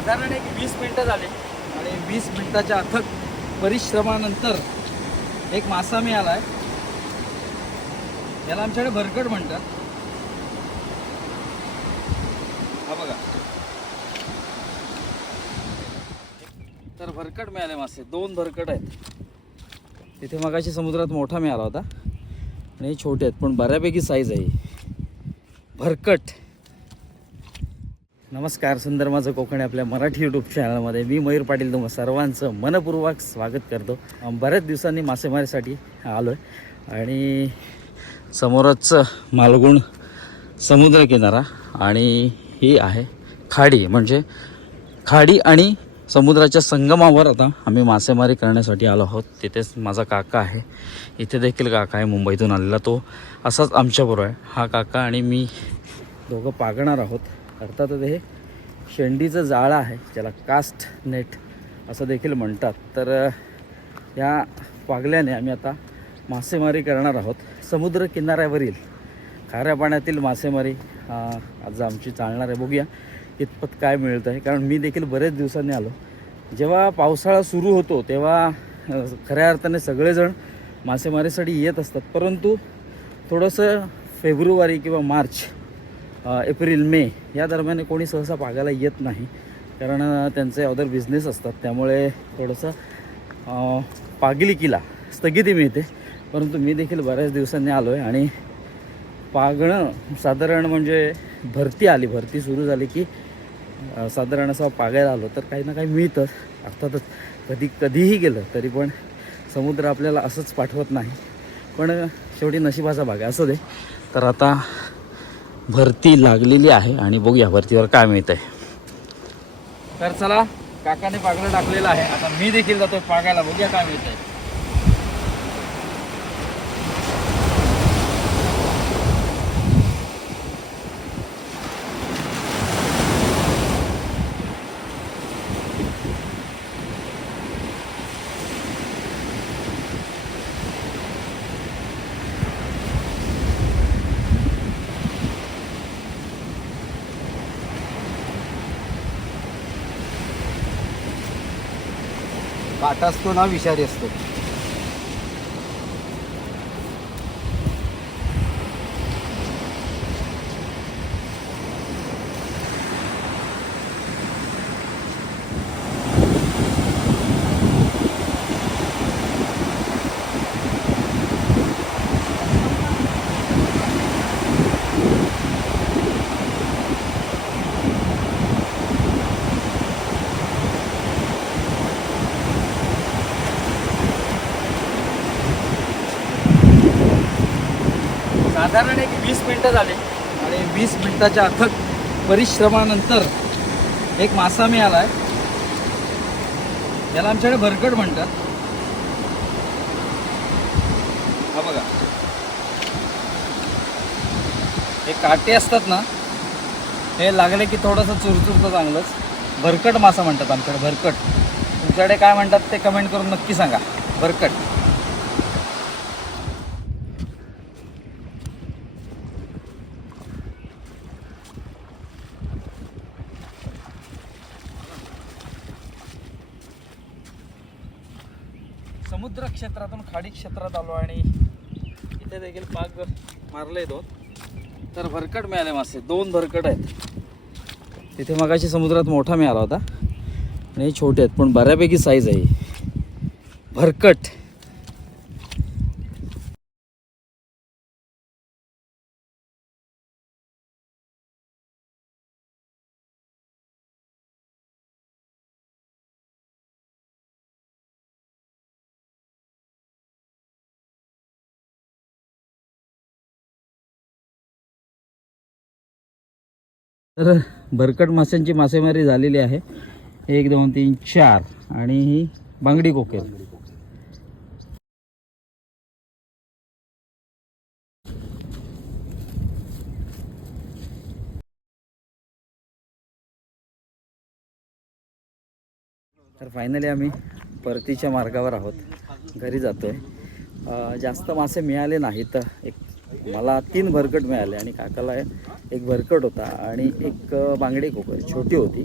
साधारण एक 20 मिनटं झाली आणि 20 मिनटाच्या अथक परिश्रमानंतर एक मासा मिळाला आहे. याला आमच्याकडे भरकट म्हणतात. हा बघा, तर भरकट मिळाले मासे. 2 भरकट आहेत. तिथे मगाशी समुद्रात मोठा मिळाला होता आणि हे छोटे आहेत पण बऱ्यापैकी साईज आहे भरकट. नमस्कार, सुंदर माझं कोकण आपल्या मराठी यूट्यूब चॅनलमध्ये मी मयूर पाटील तुम्हा सर्वांचं मनपूर्वक स्वागत करतो. बऱ्याच दिवसांनी मासेमारीसाठी आलो आहे आणि समोरच मालगुण समुद्रकिनारा आणि ही आहे खाडी. म्हणजे खाडी आणि समुद्राच्या संगमावर आता आम्ही मासेमारी करण्यासाठी आलो आहोत. तिथेच माझा काका आहे. इथे देखील काका आहे मुंबईतून आलेला. तो असाच आमच्याबरोबर आहे. हा काका आणि मी दोघं पागणार आहोत. अर्थातच हे शेंडीचं जाळं आहे, ज्याला कास्ट नेट असं देखील म्हणतात. तर या पागल्याने आम्ही आता मासेमारी करणार आहोत. समुद्र किनाऱ्यावरील खाऱ्या पाण्यातील मासेमारी आज आमची चालणार आहे. बघूया कितपत काय मिळतं आहे, कारण मी देखील बरेच दिवसांनी आलो. जेव्हा पावसाळा सुरू होतो तेव्हा खऱ्या अर्थाने सगळेजण मासेमारीसाठी येत असतात, परंतु थोडंसं फेब्रुवारी किंवा मार्च, एप्रिल, मे या दरम्यान कोणी सहसा पागायला येत नाही, कारण त्यांचे अदर बिझनेस असतात. त्यामुळे थोडंसं पागलिकीला स्थगिती मिळते. परंतु मी देखील बऱ्याच दिवसांनी आलो आहे आणि पागणं साधारण म्हणजे भरती सुरू झाली की साधारण असं पागायला आलो तर काही ना काही मिळतं. अर्थातच कधीही गेलं तरी पण समुद्र आपल्याला असंच पाठवत नाही, पण शेवटी नशिबाचा भाग आहे, असं दे. तर आता भरती लागलेली आहे आणि बघूया भरतीवर काय मिळतं आहे. तर चला, काकाने पागलं टाकलेलं आहे. आता मी देखील जातो पागायला. बघूया काय मिळतं आहे. काटा असतो ना, विषारी असतो. साधारण एक 20 मिनटं झाली आणि 20 मिनटाच्या अथक परिश्रमानंतर एक मासा मिळाला आहे. याला आमच्याकडे भरकट म्हणतात. हा बघा, हे काटे असतात ना, हे लागले की थोडंसं चुरचुरतं चांगलंच. भरकट मासा म्हणतात आमच्याकडे. भरकट तुमच्याकडे काय म्हणतात ते कमेंट करून नक्की सांगा. भरकट. समुद्र क्षेत्रातून खाडी क्षेत्रात आलो आणि इथे देखील पाग मारले 2. तर भरकट मिळाले मासे. 2 भरकट आहेत. तिथे मगाशी समुद्रात मोठा मिळाला होता आणि हे छोटे आहेत पण बऱ्यापैकी साईज आहे भरकट. तर भरकट माशांची मासेमारी झालेली आहे. 1 2 3 4 आणि ही बांगडी कोकेल. तर फायनली आम्ही परतीच्या मार्गावर आहोत. घरी जातोय. जास्त मासे मिळाले नाहीत. मला 3 भरकट मिळाले आणि काकाला 1 भरकट होता आणि 1 बांगडी कोकर छोटी होती.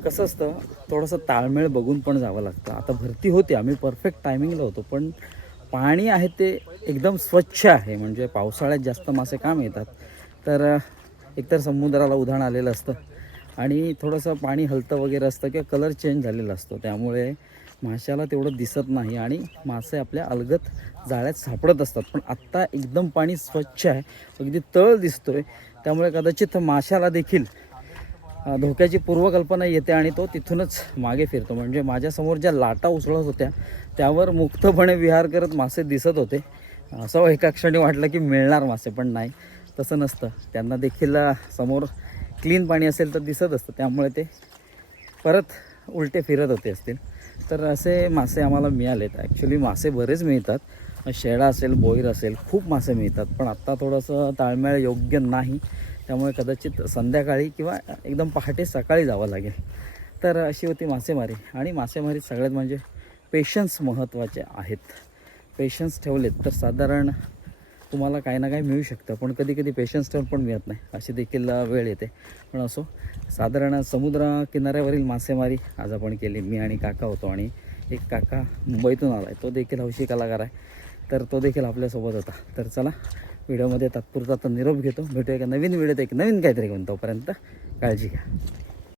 कसं असतं थोडंसं ताळमेळ बघून पण जावं लागतं. आता भरती होती, आम्ही परफेक्ट टायमिंगला होतो, पण पाणी आहे ते एकदम स्वच्छ आहे. म्हणजे पावसाळ्यात जास्त मासे का मिळतात तर एकतर समुद्राला उधाण आलेलं असतं आणि थोडंसं पाणी हलतं वगैरे असतं किंवा कलर चेंज झालेला असतो, त्यामुळे माशाला तेवढं दिसत नाही आणि मासे आपल्या अलगद जाळ्यात सापडत असतात. पण आत्ता एकदम पाणी स्वच्छ आहे, अगदी तळ दिसतोय, त्यामुळे कदाचित माशाला देखील धोक्याची पूर्वकल्पना येते आणि तो तिथूनच मागे फिरतो. म्हणजे माझ्यासमोर ज्या लाटा उसळत होत्या त्यावर मुक्तपणे विहार करत मासे दिसत होते. असं एका क्षणी वाटलं की मिळणार मासे, पण नाही, तसं नसतं. त्यांना देखील समोर क्लीन पाणी असेल तर दिसत असतं, त्यामुळे ते परत उलटे फिरत होते असतील. तर असे मासे आम्हाला मिळालेत. ॲक्च्युली मासे बरेच मिळतात, शेळा असेल, बोईर असेल, खूप मासे मिळतात. पण आत्ता थोडंसं ताळमेळ योग्य नाही, त्यामुळे कदाचित संध्याकाळी किंवा एकदम पहाटे सकाळी जावं लागेल. तर अशी होती मासेमारी. आणि मासेमारीत सगळ्यात म्हणजे पेशन्स महत्त्वाचे आहेत. पेशन्स ठेवलेत तर साधारण तुम्हाला काही ना काही मिळू शकतं, पण कधी कधी पेशन्स ठेवून पण मिळत नाही, अशी देखील वेळ येते. पण असो, साधारण समुद्र किनाऱ्यावरील मासेमारी आज आपण केली. मी आणि काका होतो आणि एक काका मुंबईतून आला आहे, तो देखील हौशी कलाकार आहे, तर तो देखील आपल्यासोबत होता. तर चला, व्हिडिओमध्ये तात्पुरता निरोप घेतो. भेटूया एका नवीन व्हिडिओत एक नवीन काहीतरी घेऊन. तोपर्यंत काळजी घ्या.